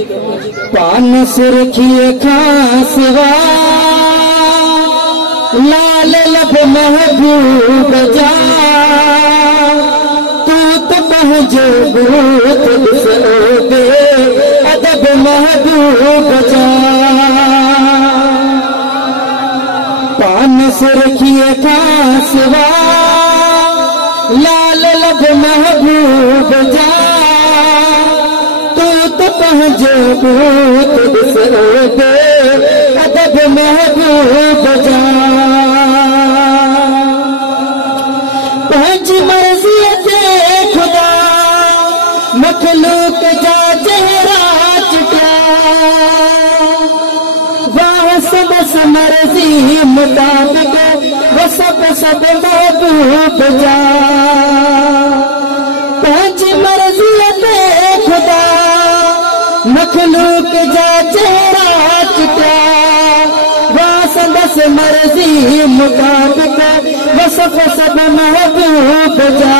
पान सुर्खिए खासवा लाल लब महबूब जा तू तो महजूबूत बे अदब महबूब जा पान सुर्खिए खासवा लाल लब महबूब जा तू तो महजूबूत बे अदब महबूब जा पंज मर्जी ते खुदा मखलूक जा चेहरा चिटा वाह सबस मर्जी मुताबिक वो सब महबूब जा पंज मर्जी ते खुदा मखलूक जा चेहरा चिटा बस मर्जी मुताबिक वसफ सब महबूब जा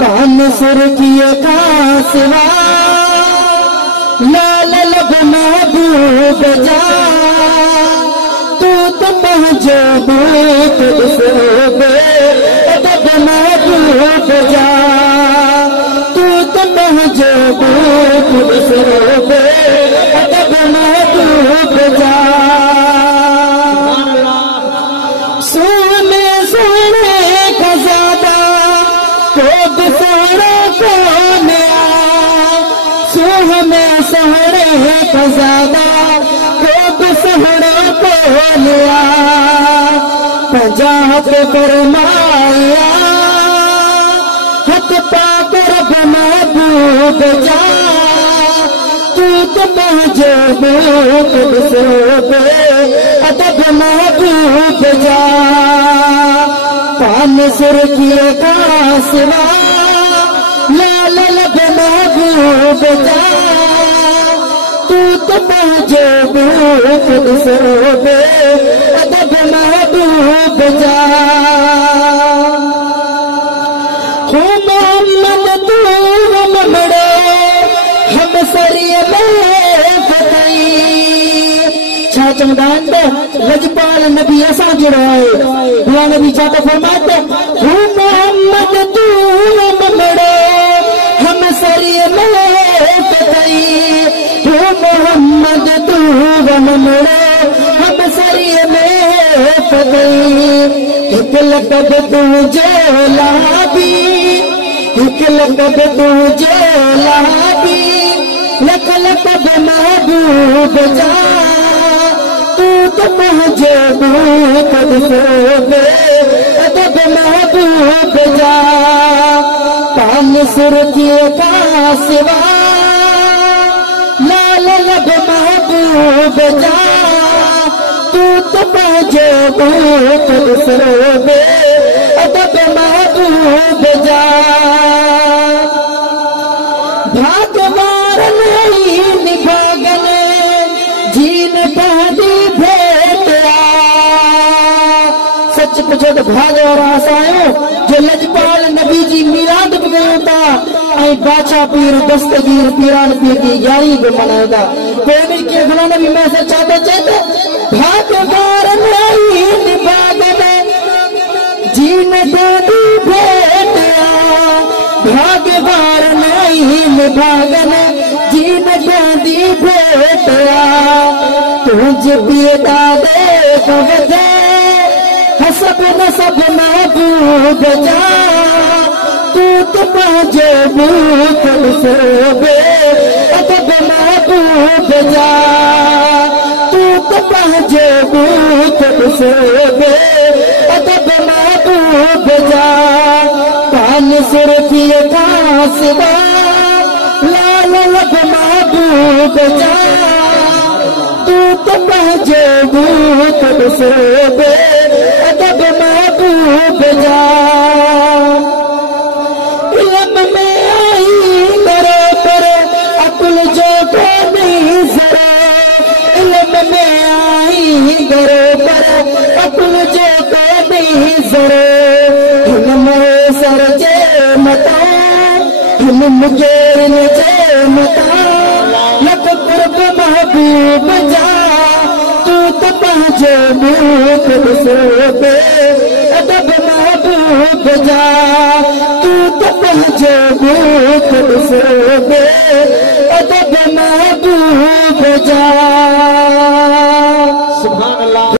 पान सुर्खिए खासवा लाल लब महबूब जा तू तो महजूबूत बे अदब महबूब जा तू तो महजूबूत बे अदब महबूब जा सोने का ज्यादा तो सोने कौन सोहने सोहरे का ज्यादा तो सोहरे कौन पजाहत फरमाया हक पाक रब महबूब जा तू तो महजूबूत बे अदब महबूब जा पान सुर्खिए खासवा लाल लब महबूब जा तू तो महजूबूत बे अदब महबूब जा मोहम्मद तू ममड़े हम सरिये में फतई छा चमदान रजपाल नबी ऐसा जुड़ा है बुआ नबी चाहता फरमाते मोहम्मद तू ममड़े हम सरिये में फतई मोहम्मद तू ममड़े हम सरिये में फतई एक लक़ब तुझे लाबी एक लक़ब तुझे लाबी लख लक़ब महबूब जा तू तो महजूबूत बे अदब महबूब जा पान सुर्खिए खासवा लाल लब महबूब जा तू तो महजूबूत बे अदब महबूब जा भागवार नहीं निभागन जीन पहली भेटिया सच पूछो तो भाग और आसायो जो लजपाल नबी जी मीराद गयो था बादशाह पीर दस्तगीर पीरान पीर की यारी को मनाएगा कोई के गुलाम नबी में से चाहते चाहते भागवार नहीं निभागन जीन पहली भेटिया भागवार नहीं निभागन जीन पहली भेटिया तुझ बेटा दे बवजे हसब नसब महबूब जा तू तो महजूबूत बे अदब महबूब जा तू तो महजूबूत बे अदब महबूब जा पान सुर्खिए खासवा लाल लब महबूब जा तू तो महजूबूत बे अदब महबूब जा इल्म में आई करो पर अकुल जो को नहीं जरा इल्म में आई करो पर अकुल जो को नहीं जरा सर जे मता हिम मुझे जे मता पंहिंजो मुख ॾिसो अदब महबूब जा तूं त पंहिंजो मुख ॾिसो